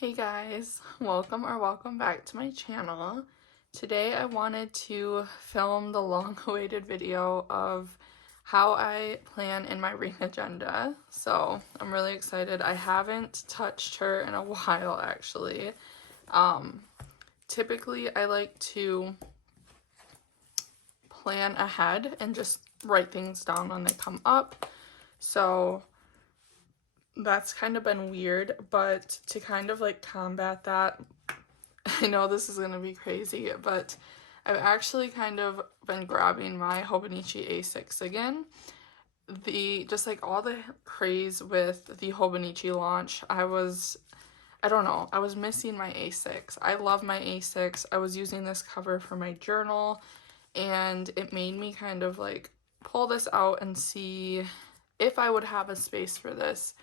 Hey guys, welcome back to my channel. Today I wanted to film the long-awaited video of how I plan in my ring agenda. So I'm really excited. I haven't touched her in a while actually. Typically I like to plan ahead and just write things down when they come up. So that's kind of been weird, but to kind of like combat that, I know this is gonna be crazy, but I've actually kind of been grabbing my Hobonichi A6 again. Just like all the craze with the Hobonichi launch, I don't know, I was missing my A6. I love my A6. I was using this cover for my journal, and it made me kind of like pull this out and see if I would have a space for this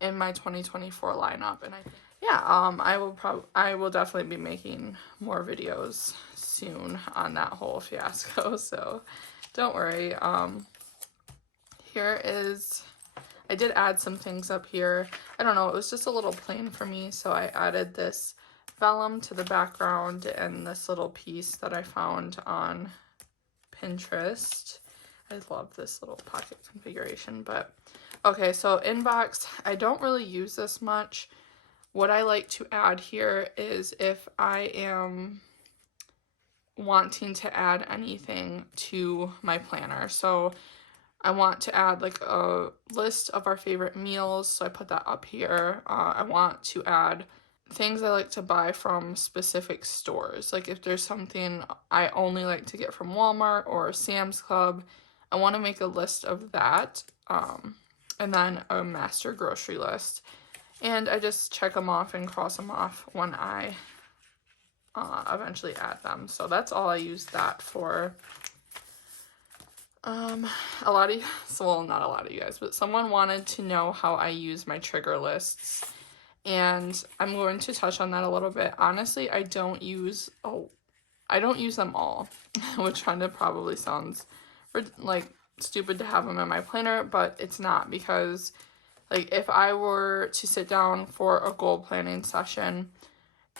in my 2024 lineup. And I will definitely be making more videos soon on that whole fiasco, so don't worry. I did add some things up here. I don't know, it was just a little plain for me, so I added this vellum to the background and this little piece that I found on Pinterest. I love this little pocket configuration, but okay, so inbox, I don't really use this much. What I like to add here is if I am wanting to add anything to my planner. So I want to add like a list of our favorite meals, so I put that up here. I want to add things I like to buy from specific stores. Like if there's something I only like to get from Walmart or Sam's Club, I want to make a list of that, and then a master grocery list. And I just check them off and cross them off when I eventually add them. So that's all I use that for. A lot of you, well, not a lot of you guys, but someone wanted to know how I use my trigger lists, and I'm going to touch on that a little bit. Honestly, I don't use them all, which kind of probably sounds like stupid to have them in my planner, but it's not, because like if I were to sit down for a goal planning session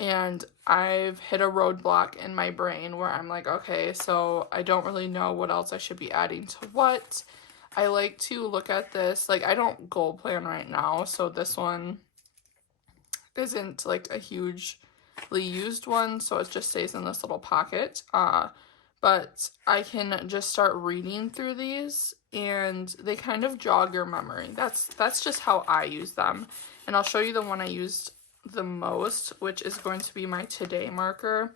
and I've hit a roadblock in my brain where I'm like, okay, so I don't really know what else I should be adding to what, I like to look at this. Like, I don't goal plan right now, so this one isn't like a hugely used one, so it just stays in this little pocket. But I can just start reading through these, and they kind of jog your memory. That's just how I use them. And I'll show you the one I used the most, which is going to be my today marker.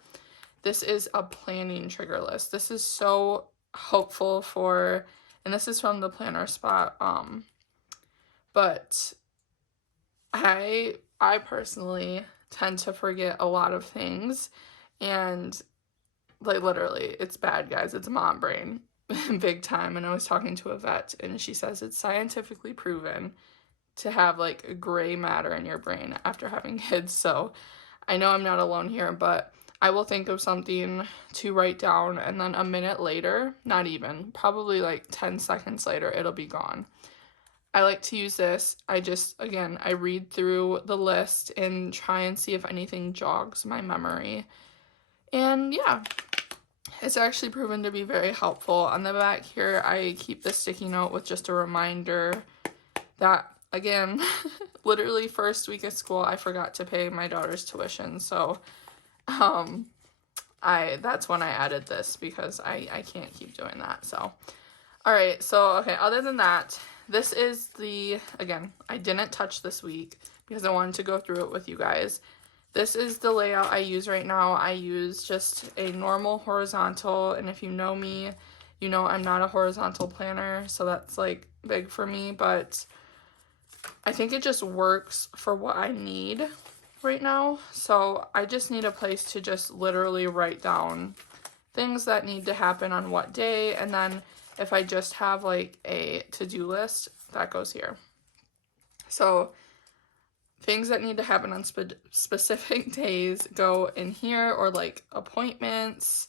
This is a planning trigger list. This is so helpful for, and this is from the planner spot, but I personally tend to forget a lot of things, and like literally it's bad, guys. It's mom brain big time. And I was talking to a vet, and she says it's scientifically proven to have like gray matter in your brain after having kids. So I know I'm not alone here, but I will think of something to write down, and then a minute later, not even, probably like 10 seconds later, it'll be gone. I like to use this. I read through the list and try and see if anything jogs my memory. And yeah, it's actually proven to be very helpful. On the back here, I keep the sticky note with just a reminder that, again, literally first week of school, I forgot to pay my daughter's tuition. So that's when I added this, because I can't keep doing that. So, all right. So, okay, other than that, this is again, I didn't touch this week because I wanted to go through it with you guys. This is the layout I use right now. I use just a normal horizontal, and if you know me, you know I'm not a horizontal planner, so that's like big for me, but I think it just works for what I need right now. So I just need a place to just literally write down things that need to happen on what day, and then if I just have like a to-do list, that goes here. So things that need to happen on specific days go in here, or like appointments,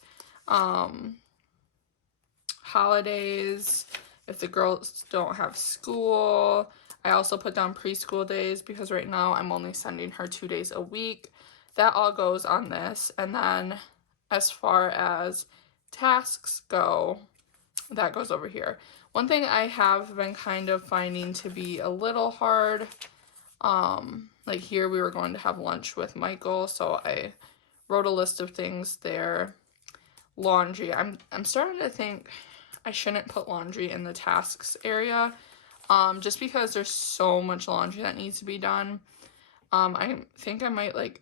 holidays, if the girls don't have school, I also put down preschool days because right now I'm only sending her 2 days a week. That all goes on this. And then as far as tasks go, that goes over here. One thing I have been kind of finding to be a little hard, like here we were going to have lunch with Michael, so I wrote a list of things there. Laundry. I'm starting to think I shouldn't put laundry in the tasks area, just because there's so much laundry that needs to be done. I think I might like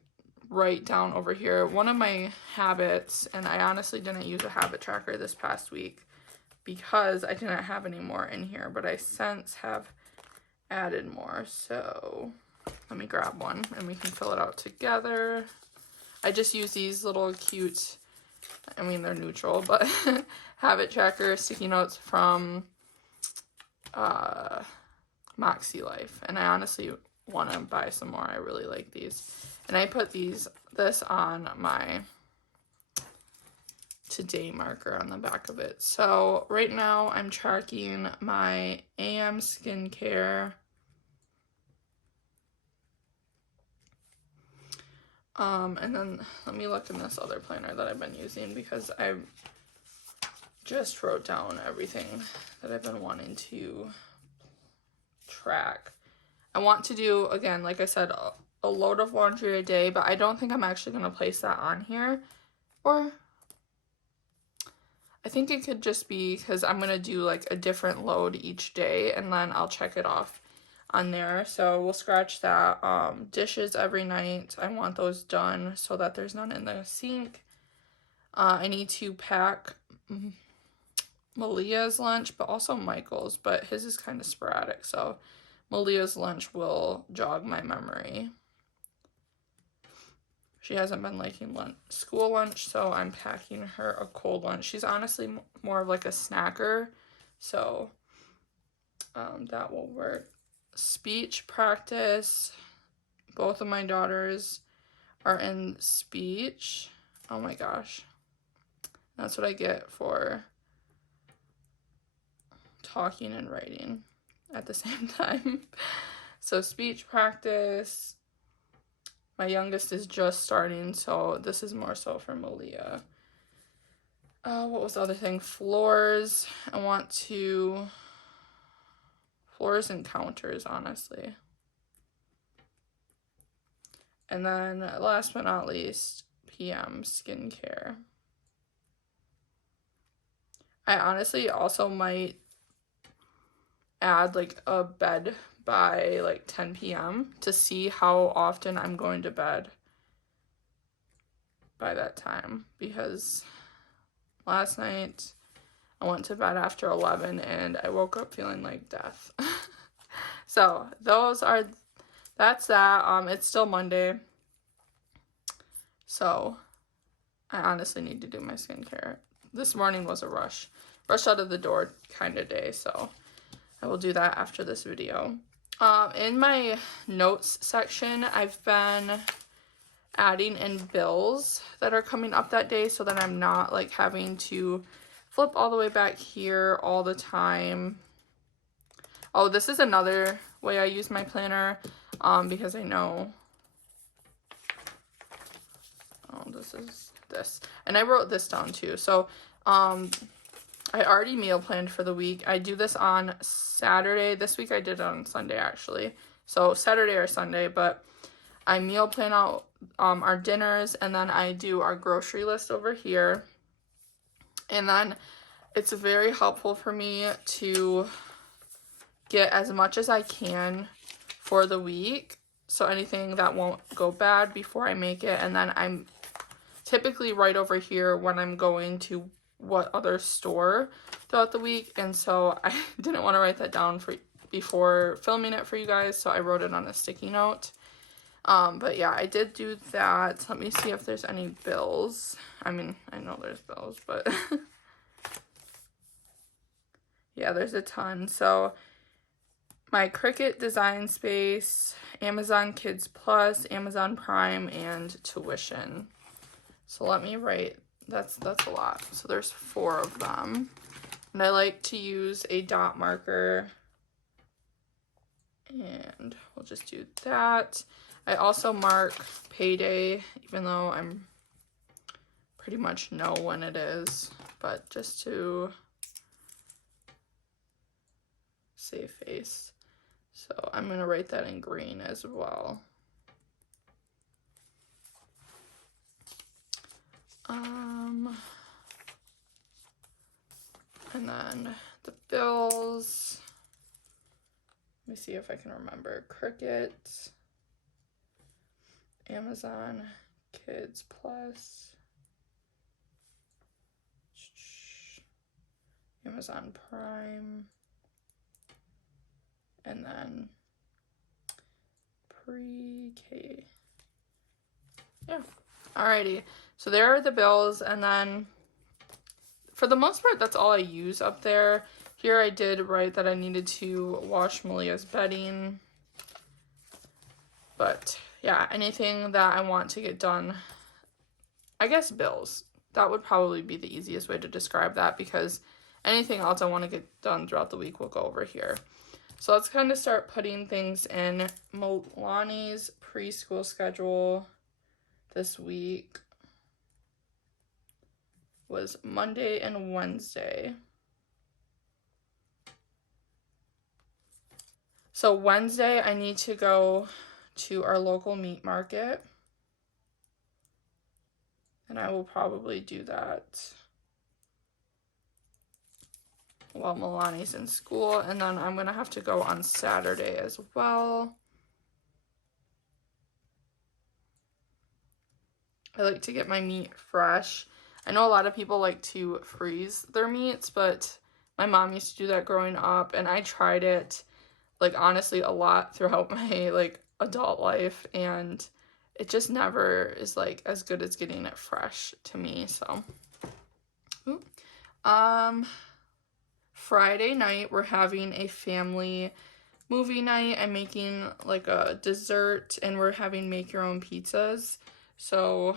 write down over here one of my habits, and I honestly didn't use a habit tracker this past week because I didn't have any more in here, but I since have added more. So let me grab one and we can fill it out together. I just use these little cute, I mean they're neutral, but habit tracker sticky notes from Moxie Life, and I honestly want to buy some more. I really like these, and I put this on my today marker on the back of it. So right now I'm tracking my AM skincare, and then let me look in this other planner that I've been using because I just wrote down everything that I've been wanting to track. I want to do, again, like I said, a load of laundry a day, but I don't think I'm actually going to place that on here. Or I think it could just be because I'm going to do like a different load each day, and then I'll check it off on there. So we'll scratch that. Dishes every night. I want those done so that there's none in the sink. I need to pack Mariyea's lunch, but also Michael's, but his is kind of sporadic, so Mariyea's lunch will jog my memory. She hasn't been liking school lunch, so I'm packing her a cold lunch. She's honestly more of like a snacker, so that will work. Speech practice. Both of my daughters are in speech. Oh my gosh. That's what I get for talking and writing at the same time. So speech practice. My youngest is just starting, so this is more so for Mariyea. What was the other thing? Floors. I want to... Floors and counters, honestly. And then last but not least, PM skincare. I honestly also might add like a bed by like 10 p.m. to see how often I'm going to bed by that time, because last night I went to bed after 11 and I woke up feeling like death. So that's that. It's still Monday, so I honestly need to do my skincare. This morning was a rush out of the door kind of day, so I will do that after this video. In my notes section, I've been adding in bills that are coming up that day so that I'm not like having to flip all the way back here all the time. Oh, this is another way I use my planner, because I know, oh, this is this, and I wrote this down too. So, I already meal planned for the week. I do this on Saturday. This week I did it on Sunday, actually. So Saturday or Sunday, but I meal plan out our dinners, and then I do our grocery list over here. And then it's very helpful for me to get as much as I can for the week. So anything that won't go bad before I make it. And then I'm typically right over here when I'm going to what other store throughout the week, and so I didn't want to write that down before filming it for you guys, so I wrote it on a sticky note. But yeah, I did do that. Let me see if there's any bills. I mean, I know there's bills, but yeah, there's a ton. So my Cricut Design Space, Amazon Kids Plus, Amazon Prime, and tuition. So let me write. That's a lot. So there's 4 of them. And I like to use a dot marker And we'll just do that. I also mark payday, even though I'm pretty much know when it is, but just to save face. So I'm gonna write that in green as well. And then the bills. Let me see if I can remember. Cricut, Amazon, Kids Plus, Amazon Prime, and then pre-K. Yeah. Alrighty. So there are the bills, and then for the most part, that's all I use up there. Here I did write that I needed to wash Malia's bedding. But yeah, anything that I want to get done, I guess bills. That would probably be the easiest way to describe that, because anything else I want to get done throughout the week will go over here. So let's kind of start putting things in. Milani's preschool schedule this week was Monday and Wednesday. So Wednesday, I need to go to our local meat market. And I will probably do that while Milani's in school. And then I'm going to have to go on Saturday as well. I like to get my meat fresh. I know a lot of people like to freeze their meats, but my mom used to do that growing up, and I tried it, like, honestly, a lot throughout my, like, adult life, and it just never is, like, as good as getting it fresh to me, so. Friday night, we're having a family movie night. I'm making, like, a dessert, and we're having make-your-own pizzas, so,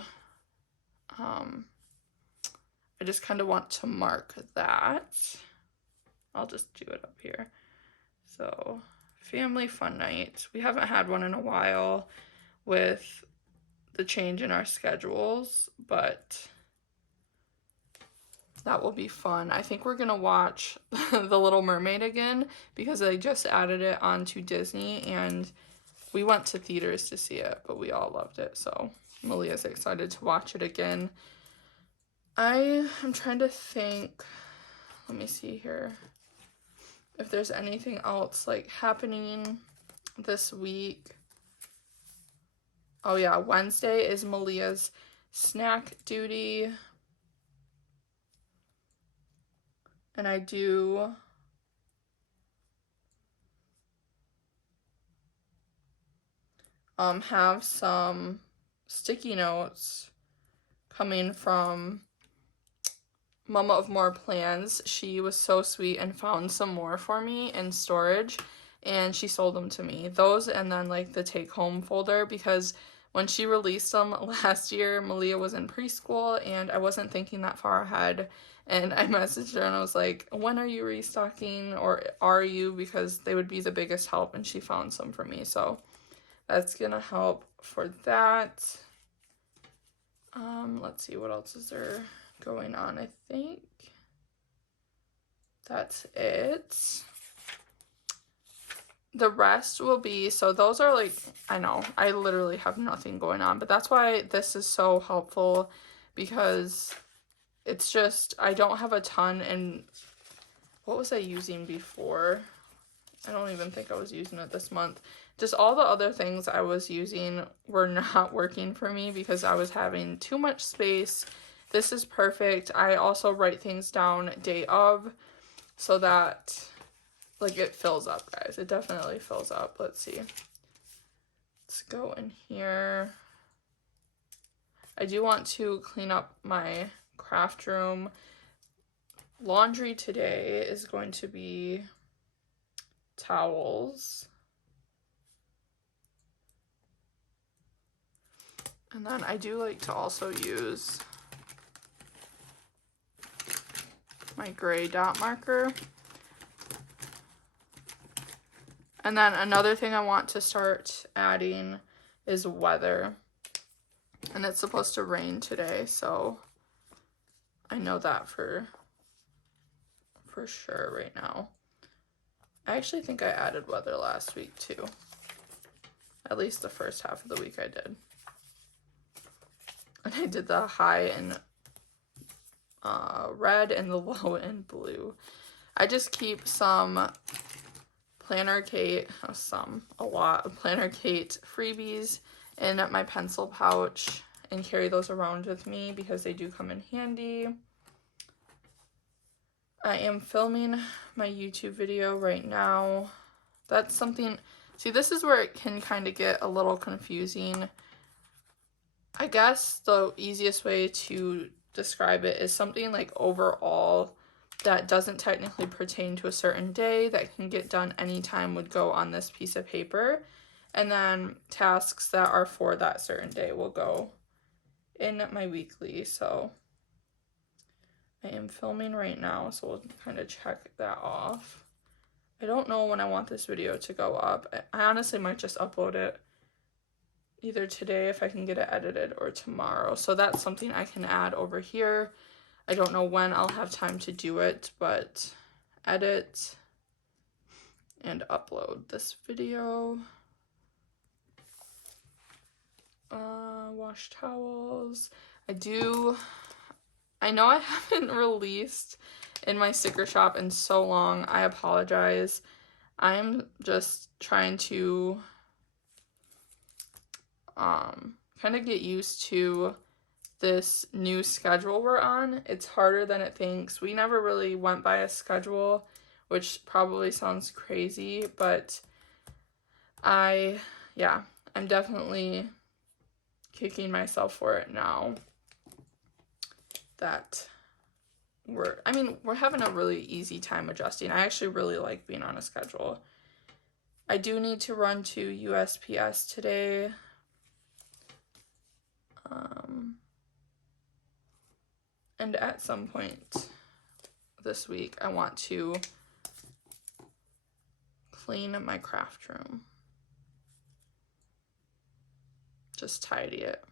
I just kind of want to mark that. I'll just do it up here. So, family fun night. We haven't had one in a while with the change in our schedules, but that will be fun. I think we're gonna watch The Little Mermaid again, because they just added it onto Disney, and we went to theaters to see it, but we all loved it, so Malia's excited to watch it again. I am trying to think, let me see here, if there's anything else, like, happening this week. Oh yeah, Wednesday is Malia's snack duty. And I do have some sticky notes coming from Mama of More Plans. She was so sweet and found some more for me in storage, and she sold them to me. Those, and then, like, the take-home folder, because when she released them last year, Malia was in preschool, and I wasn't thinking that far ahead, and I messaged her, and I was like, when are you restocking, or are you, because they would be the biggest help, and she found some for me, so that's gonna help for that. Let's see, what else is there going on? I think that's it. The rest will be, so those are, like, I know, I literally have nothing going on, but that's why this is so helpful, because it's just, I don't have a ton, and what was I using before? I don't even think I was using it this month. Just all the other things I was using were not working for me because I was having too much space. This is perfect. I also write things down day of so that, like, it fills up, guys. It definitely fills up. Let's see. Let's go in here. I do want to clean up my craft room. Laundry today is going to be towels. And then I do like to also use my gray dot marker. And then another thing I want to start adding is weather. And it's supposed to rain today, so I know that for sure right now. I actually think I added weather last week too. At least the first half of the week I did. And I did the high in red and the low in blue. I just keep some Planner Kate, a lot of Planner Kate freebies in my pencil pouch and carry those around with me because they do come in handy. I am filming my YouTube video right now. That's something, see, this is where it can kind of get a little confusing. I guess the easiest way to describe it is something like overall that doesn't technically pertain to a certain day that can get done anytime would go on this piece of paper. And then tasks that are for that certain day will go in my weekly. So I am filming right now, so we'll kind of check that off. I don't know when I want this video to go up. I honestly might just upload it either today if I can get it edited or tomorrow. So that's something I can add over here. I don't know when I'll have time to do it, but edit and upload this video. Wash towels. I know I haven't released in my sticker shop in so long. I apologize. I'm just trying to kind of get used to this new schedule we're on. It's harder than it thinks. We never really went by a schedule, which probably sounds crazy, but I'm definitely kicking myself for it now that we're having a really easy time adjusting. I actually really like being on a schedule. I do need to run to USPS today. And at some point this week, I want to clean my craft room. Just tidy it.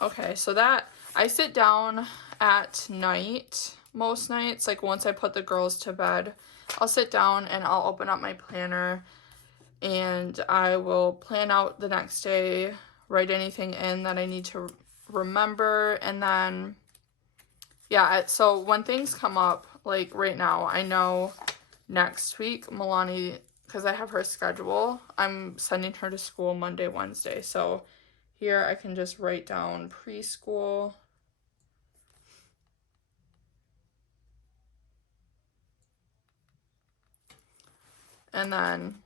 Okay, so that, I sit down at night, most nights, like once I put the girls to bed, I'll sit down and I'll open up my planner and I will plan out the next day, write anything in that I need to remember, and then, yeah, so when things come up, like right now, I know next week, Milani, because I have her schedule, I'm sending her to school Monday, Wednesday, so here I can just write down preschool. And then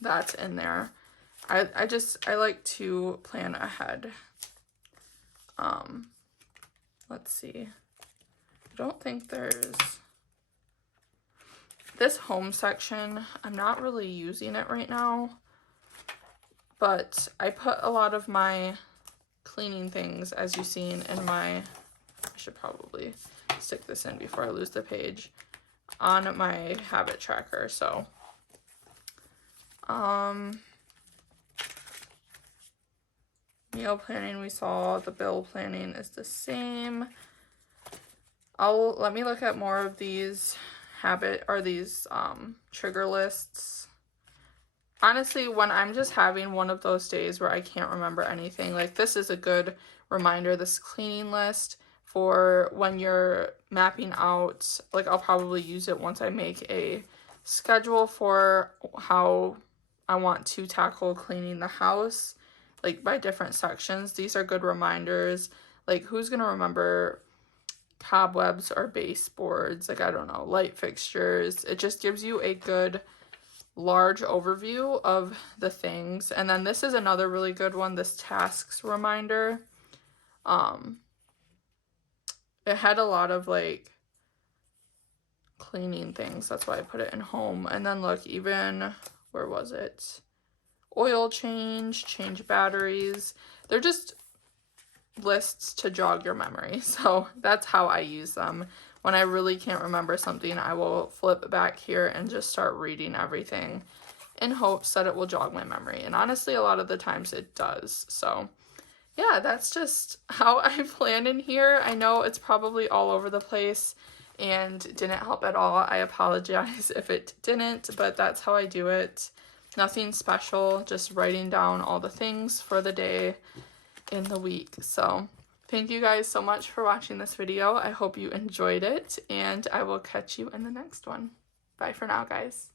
that's in there. I like to plan ahead. Let's see. I don't think there's this home section. I'm not really using it right now, but I put a lot of my cleaning things, as you've seen in my, I should probably stick this in before I lose the page, on my habit tracker. So meal planning we saw, the bill planning is the same. Let me look at more of these trigger lists. Honestly, when I'm just having one of those days where I can't remember anything, like this is a good reminder, this cleaning list for when you're mapping out, like I'll probably use it once I make a schedule for how I want to tackle cleaning the house, like by different sections. These are good reminders. Like who's gonna remember cobwebs or baseboards? Like I don't know, light fixtures. It just gives you a good large overview of the things. And then this is another really good one, this tasks reminder. It had a lot of like cleaning things, that's why I put it in home. And then look, even where was it? Oil change batteries. They're just lists to jog your memory. So that's how I use them when I really can't remember something, I will flip back here and just start reading everything in hopes that it will jog my memory. And honestly, a lot of the times it does. So yeah, that's just how I plan in here. I know it's probably all over the place and didn't help at all. I apologize if it didn't, but that's how I do it. Nothing special, just writing down all the things for the day in the week. So thank you guys so much for watching this video. I hope you enjoyed it, and I will catch you in the next one. Bye for now, guys.